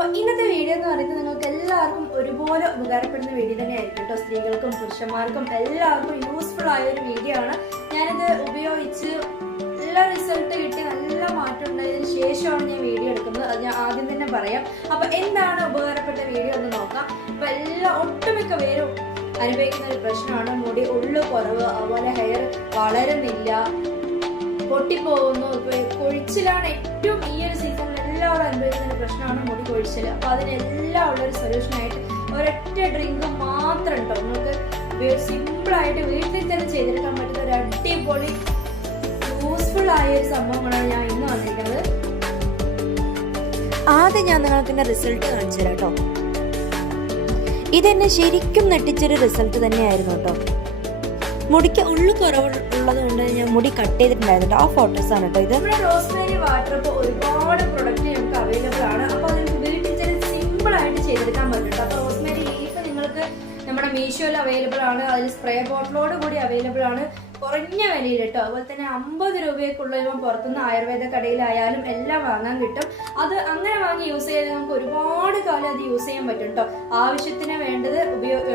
അപ്പൊ ഇന്നത്തെ വീഡിയോ എന്ന് പറയുന്നത് നിങ്ങൾക്ക് എല്ലാവർക്കും ഒരുപോലെ ഉപകാരപ്പെടുന്ന വീഡിയോ തന്നെ ആയിരിക്കും കേട്ടോ സ്ത്രീകൾക്കും പുരുഷന്മാർക്കും എല്ലാവർക്കും യൂസ്ഫുൾ ആയ ഒരു വീഡിയോ ആണ്. ഞാനിത് ഉപയോഗിച്ച് നല്ല റിസൾട്ട് കിട്ടി നല്ല മാറ്റം ഉണ്ടായതിനു ശേഷമാണ് ഞാൻ വീഡിയോ എടുക്കുന്നത്. അത് ഞാൻ ആദ്യം തന്നെ പറയാം. അപ്പൊ എന്താണ് ഉപകാരപ്പെട്ട വീഡിയോ എന്ന് നോക്കാം. അപ്പൊ എല്ലാ ഒട്ടുമിക്ക പേരും അനുഭവിക്കുന്ന ഒരു പ്രശ്നമാണ്. മുടി ഉള്ളു കുറവ് അതുപോലെ ഹെയർ വളരുന്നില്ല പൊട്ടിപ്പോകുന്നു. ഇപ്പൊ കൊഴിച്ചിലാണ് ഏറ്റവും പ്രശ്നമാണ് മുടി കൊഴിച്ചൽ അപ്പൊ അതിനെല്ലാം ഉള്ള ഒരു സൊല്യൂഷൻ ആയിട്ട് ഒരൊറ്റ ഡ്രിങ്ക് മാത്രം ഉണ്ടോ? നിങ്ങൾക്ക് സിമ്പിൾ ആയിട്ട് വീട്ടിൽ തന്നെ ചെയ്തെടുക്കാൻ പറ്റുന്ന ഒരു അടിപൊളി യൂസ്ഫുൾ ആയ ഒരു സംഭവങ്ങളാണ് ഞാൻ ഇന്ന് വന്നിരിക്കുന്നത്. ആദ്യം ഞാൻ നിങ്ങൾക്ക് റിസൾട്ട് കാണിച്ചു തരാം കേട്ടോ. ഇതെന്നെ ശരിക്കും നെട്ടിച്ചൊരു റിസൾട്ട് തന്നെയായിരുന്നു കേട്ടോ. മുടിക്ക് ഉള്ളു കുറവ് ഉള്ളത് കൊണ്ട് ഞാൻ മുടി കട്ട് ചെയ്തിട്ടുണ്ടായിരുന്നു ആ ഫോട്ടോസ് ആണ് കേട്ടോ ഇത്. റോസ്മേരി വാട്ടർ ഒരുപാട് പ്രൊഡക്റ്റ് നമുക്ക് അവൈലബിൾ ആണ്. അപ്പോൾ അതിന് സിമ്പിൾ ആയിട്ട് ചെയ്തെടുക്കാൻ പറ്റും അപ്പോൾ റോസ്മേരി ലീഫ് നിങ്ങൾക്ക് നമ്മുടെ മീഷോയിൽ അവൈലബിൾ ആണ്. അതിൽ സ്പ്രേ ബോട്ടിലോട് കൂടി അവൈലബിൾ ആണ്. കുറഞ്ഞ വിലയിൽ കേട്ടോ അതുപോലെ തന്നെ അമ്പത് രൂപയ്ക്കുള്ള ഇപ്പം പുറത്തുനിന്ന് ആയുർവേദ കടയിലായാലും എല്ലാം വാങ്ങാൻ കിട്ടും. അത് അങ്ങനെ വാങ്ങി യൂസ് ചെയ്താൽ നമുക്ക് ഒരുപാട് കാലം അത് യൂസ് ചെയ്യാൻ പറ്റും കേട്ടോ ആവശ്യത്തിന് വേണ്ടത് ഉപയോഗ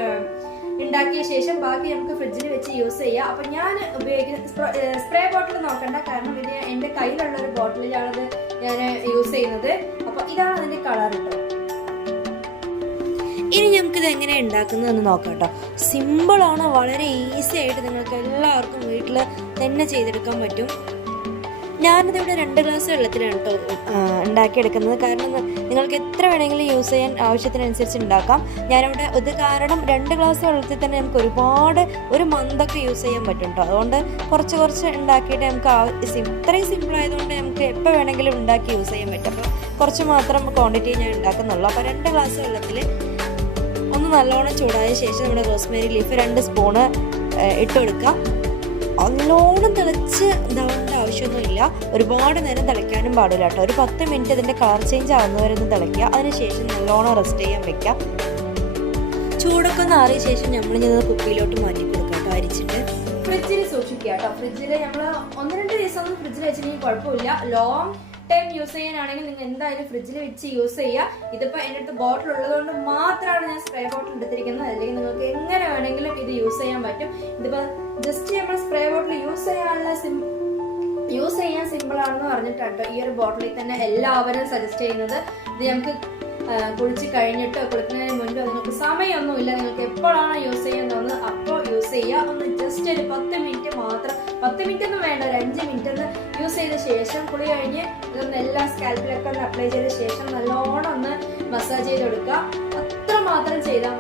ഉണ്ടാക്കിയ ശേഷം ബാക്കി നമുക്ക് ഫ്രിഡ്ജിൽ വെച്ച് യൂസ് ചെയ്യാം. അപ്പൊ ഞാൻ ഉപയോഗിക്കുന്ന സ്പ്രേ ബോട്ടിൽ നോക്കണ്ട. കാരണം ഇത് എന്റെ കയ്യിലുള്ള ഒരു ബോട്ടിലാണത് ഞാൻ യൂസ് ചെയ്യുന്നത്. അപ്പൊ ഇതാണ് അതിന്റെ കളർ കേട്ടോ ഇനി നമുക്കിത് എങ്ങനെ ഉണ്ടാക്കുന്നതെന്ന് നോക്കാം കേട്ടോ സിമ്പിളാണ് വളരെ ഈസി ആയിട്ട് നിങ്ങൾക്ക് എല്ലാവർക്കും വീട്ടിൽ തന്നെ ചെയ്തെടുക്കാൻ പറ്റും. ഞാനിതിവിടെ രണ്ട് ഗ്ലാസ് വെള്ളത്തിലാണ് കേട്ടോ ഉണ്ടാക്കിയെടുക്കുന്നത്. കാരണം നിങ്ങൾക്ക് എത്ര വേണമെങ്കിലും യൂസ് ചെയ്യാൻ ആവശ്യത്തിനനുസരിച്ച് ഉണ്ടാക്കാം. ഞാനിവിടെ ഇത് കാരണം രണ്ട് ഗ്ലാസ് വെള്ളത്തിൽ തന്നെ നമുക്ക് ഒരുപാട് ഒരു മന്തൊക്കെ യൂസ് ചെയ്യാൻ പറ്റും കേട്ടോ അതുകൊണ്ട് കുറച്ച് കുറച്ച് ഉണ്ടാക്കിയിട്ട് നമുക്ക് ഇത്രയും സിമ്പിൾ ആയതുകൊണ്ട് നമുക്ക് എപ്പോൾ വേണമെങ്കിലും ഉണ്ടാക്കി യൂസ് ചെയ്യാൻ പറ്റും. അപ്പോൾ കുറച്ച് മാത്രം ക്വാണ്ടിറ്റി ഞാൻ ഉണ്ടാക്കുന്നുള്ളൂ. അപ്പോൾ രണ്ട് ഗ്ലാസ് വെള്ളത്തിൽ ഒന്ന് നല്ലോണം ചൂടായ ശേഷം നമ്മുടെ റോസ്മേരി ലീഫ് രണ്ട് സ്പൂണ് ഇട്ട് കൊടുക്കുക നല്ലോണം തിളച്ച് ഇതാവേണ്ട ആവശ്യമൊന്നുമില്ല. ഒരുപാട് നേരം തിളയ്ക്കാനും പാടില്ല കേട്ടോ. ഒരു പത്ത് മിനിറ്റ് ഇതിന്റെ കളർ ചേഞ്ച് ആവുന്നവരെ ഒന്ന് തിളയ്ക്കുക. അതിനുശേഷം നല്ലോണം റെസ്റ്റ് ചെയ്യാൻ വെക്കാം ചൂടൊക്കെ ഒന്ന് ആറിയ ശേഷം നമ്മൾ ഇത് കുപ്പിയിലോട്ട് മാറ്റി കൊടുക്കാം കേട്ടോ അരിച്ചിട്ട്. ഫ്രിഡ്ജിൽ സൂക്ഷിക്കുക കേട്ടോ. ഫ്രിഡ്ജിൽ നമ്മൾ ഒന്ന് രണ്ട് ദിവസം ഫ്രിഡ്ജിൽ വെച്ചിട്ടുണ്ടെങ്കിൽ കുഴപ്പമില്ല. ലോങ് ടൈം യൂസ് ചെയ്യാനാണെങ്കിൽ നിങ്ങൾ എന്തായാലും ഫ്രിഡ്ജിൽ വെച്ച് യൂസ് ചെയ്യുക. ഇതിപ്പോൾ എന്റെ അടുത്ത് ബോട്ടിൽ ഉള്ളതുകൊണ്ട് മാത്രമാണ് ഞാൻ സ്പ്രേ ബോട്ടിൽ എടുത്തിരിക്കുന്നത്. അല്ലെങ്കിൽ നിങ്ങൾക്ക് എങ്ങനെ യൂസ് ചെയ്യാൻ പറ്റും. ഇതിപ്പോൾ ജസ്റ്റ് നമ്മൾ സ്പ്രേ ബോട്ടിൽ യൂസ് ചെയ്യാനുള്ള സിം യൂസ് ചെയ്യാൻ സിമ്പിൾ ആണെന്ന് പറഞ്ഞിട്ടാണ് ട്ടോ ഈ ഒരു ബോട്ടിലിൽ തന്നെ എല്ലാവരും സജസ്റ്റ് ചെയ്യുന്നത്. ഇത് നമുക്ക് കുളിച്ച് കഴിഞ്ഞിട്ടോ കുളിക്കുന്നതിന് മുൻപ് നിങ്ങൾക്ക് സമയമൊന്നുമില്ല. നിങ്ങൾക്ക് എപ്പോഴാണ് യൂസ് ചെയ്യാൻ തോന്നുന്നത് അപ്പോൾ യൂസ് ചെയ്യുക ഒന്ന് ജസ്റ്റ് ഒരു പത്ത് മിനിറ്റ് മാത്രം. പത്ത് മിനിറ്റ് ഒന്നും വേണ്ട ഒരു അഞ്ച് മിനിറ്റ് ഒന്ന് യൂസ് ചെയ്ത ശേഷം കുളി കഴിഞ്ഞ് ഇതൊന്ന് എല്ലാ സ്കാൽപ്പിലൊക്കെ ഒന്ന് അപ്ലൈ ചെയ്ത ശേഷം നല്ലോണം ഒന്ന് മസാജ് ചെയ്ത് കൊടുക്കുക. അത്ര മാത്രം ചെയ്താൽ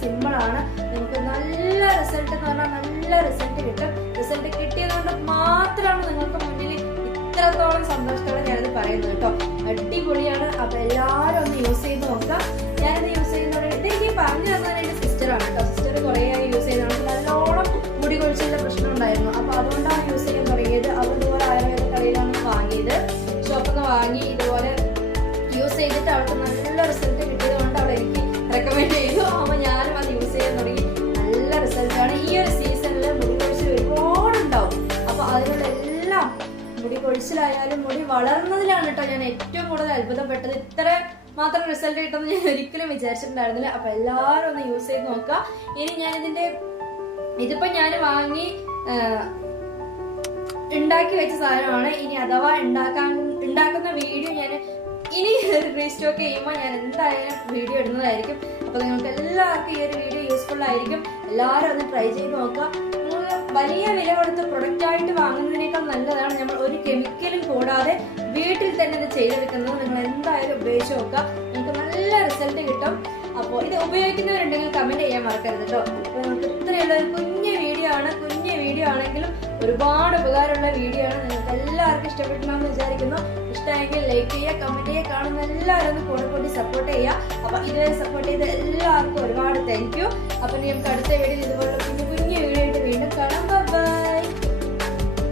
സിമ്പിളാണ്. നിങ്ങൾക്ക് നല്ല റിസൾട്ട് എന്ന് പറഞ്ഞാൽ നല്ല റിസൾട്ട് കിട്ടും. റിസൾട്ട് കിട്ടിയത് കൊണ്ട് മാത്രമാണ് നിങ്ങൾക്ക് മുന്നിൽ ഇത്രത്തോളം സന്തോഷത്തോടെ ഞാനത് പറയുന്നത് കേട്ടോ. അടിപൊളിയാണ്. അപ്പൊ എല്ലാവരും ഒന്ന് യൂസ് ചെയ്ത് നോക്കുക. ഞാനിത് യൂസ് ചെയ്യുന്നത് ഇത് എനിക്ക് പറഞ്ഞു തന്നത് എന്റെ സിസ്റ്ററാണ് കേട്ടോ. സിസ്റ്റർ കുറേ ആയി യൂസ് ചെയ്താണ് നല്ലോണം മുടി കൊഴിച്ചതിന്റെ പ്രശ്നം ഉണ്ടായിരുന്നു. അപ്പൊ അതുകൊണ്ടാണ് യൂസ് ചെയ്യാൻ തുടങ്ങിയത്. അവർ ഇതുപോലെ ആയുർവേദ കടയിലാണ് വാങ്ങിയത്. ഷോപ്പിൽ നിന്ന് വാങ്ങി ഇതുപോലെ യൂസ് ചെയ്തിട്ട് അവർക്ക് നല്ല റിസൾട്ട് വളർന്നതിലാണ് കേട്ടോ ഞാൻ ഏറ്റവും കൂടുതൽ അത്ഭുതപ്പെട്ടത്. ഇത്ര മാത്രം റിസൾട്ട് കിട്ടുമെന്ന് ഞാൻ ഒരിക്കലും വിചാരിച്ചിട്ടുണ്ടായിരുന്നില്ല. അപ്പൊ എല്ലാവരും ഒന്ന് യൂസ് ചെയ്ത് നോക്കുക ഇനി ഞാൻ ഇതിന്റെ ഇതിപ്പോ ഞാൻ വാങ്ങി ഉണ്ടാക്കി വെച്ച സാധനമാണ്. ഇനി അഥവാ ഉണ്ടാക്കാൻ ഉണ്ടാക്കുന്ന വീഡിയോ ഞാൻ ഇനി റീസ്റ്റോക്ക് ചെയ്യുമ്പോൾ ഞാൻ എന്തായാലും വീഡിയോ ഇടുന്നതായിരിക്കും. അപ്പൊ നിങ്ങൾക്ക് എല്ലാവർക്കും ഈ ഒരു വീഡിയോ യൂസ്ഫുൾ ആയിരിക്കും. എല്ലാവരും ഒന്ന് ട്രൈ ചെയ്ത് നിങ്ങൾ വലിയ വില കൊടുത്ത് പ്രൊഡക്റ്റ് ആയിട്ട് വാങ്ങുന്നതിനേക്കാൾ നല്ലതാണ് നമ്മൾ ഒരു കെമിക്കലും കൂടാതെ വീട്ടിൽ തന്നെ ഇത് ചെയ്തെടുക്കുന്നത് നിങ്ങൾ എന്തായാലും ഉപയോഗിച്ച് നോക്കുക. നിങ്ങൾക്ക് നല്ല റിസൾട്ട് കിട്ടും. അപ്പോൾ ഇത് ഉപയോഗിക്കുന്നവരുണ്ടെങ്കിൽ കമന്റ് ചെയ്യാൻ മറക്കരുത് കേട്ടോ അപ്പോൾ നമുക്ക് ഇത്രയുള്ള ഒരു കുഞ്ഞു ഒരുപാട് ഉപകാരമുള്ള വീഡിയോ ആണ്. നിങ്ങൾക്ക് എല്ലാവർക്കും ഇഷ്ടപ്പെടണമെന്ന് വിചാരിക്കുന്നു. ഇഷ്ടമായെങ്കിൽ ലൈക്ക് ചെയ്യുക കമന്റ് ചെയ്യുക കാണുന്ന എല്ലാവരും ഒന്ന് കൂടെ കൂടി സപ്പോർട്ട് ചെയ്യുക. അപ്പോൾ ഇതുവരെ സപ്പോർട്ട് ചെയ്ത എല്ലാവർക്കും ഒരുപാട് താങ്ക് യു അപ്പം നിങ്ങൾക്ക് അടുത്ത വീഡിയോയിൽ ഇതുപോലുള്ള കുഞ്ഞു കുഞ്ഞു വീഡിയോ ആയിട്ട് വീണ്ടും കാണാം.